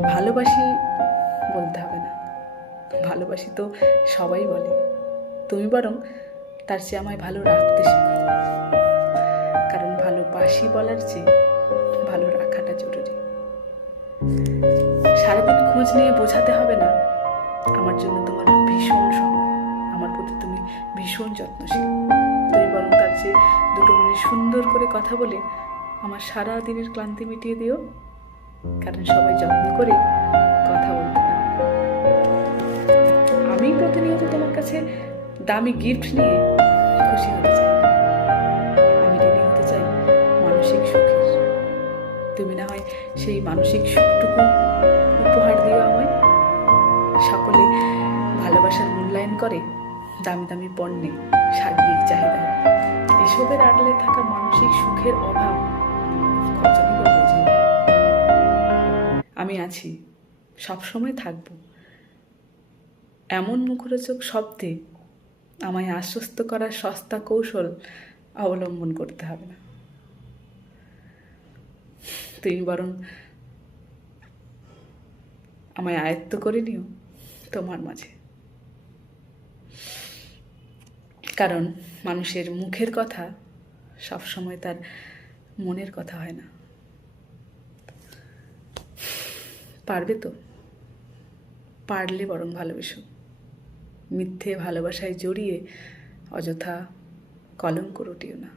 ভালোবাসি বলতে হবে না, ভালোবাসি তো সবাই বলে। তুমি বরং তার চেয়ে আমায় ভালো রাখতে শেখো, কারণ ভালোবাসি বলার চেয়ে ভালো রাখাটা জরুরি। সারাদিন খোঁজ নিয়ে বোঝাতে হবে না আমার জন্য তোমার ভীষণ সময়, আমার প্রতি তুমি ভীষণ যত্নশীল। তুমি বরং তার চেয়ে দুটো মিনিট সুন্দর করে কথা বলে আমার সারা দিনের ক্লান্তি মিটিয়ে দিও, কারণ সবাই যত্ন করে কথা বলতে পারে। আমি প্রতিনিয়ত তোমার কাছে দামি গিফট নিয়ে খুশি হতে চাই না, আমি ঋণী হতে চাই মানসিক সুখের। তুমি না হয় সেই মানসিক সুখটুকু উপহার দিও আমায়। সকলে ভালোবাসার মূল্যায়ন করে দামি দামি পণ্যে, শারীরিক চাহিদায়। এসবের আড়ালে থাকা মানসিক সুখের অভাব কজনই বা বোঝে। আমি আছি, সবসময় থাকবো। এমন মুখরোচক শব্দে আমায় আশ্বস্ত করার সস্তা কৌশল অবলম্বন করতে হবে না। তুমি বরং আমায় আয়ত্ত করে নিও তোমার মাঝে, কারণ মানুষের মুখের কথা সবসময় তার মনের কথা হয় না। পারবে তো? পারলে বরং ভালোবেসো, মিথ্যে ভালোবাসায় জড়িয়ে অযথা কলঙ্ক রটিও না।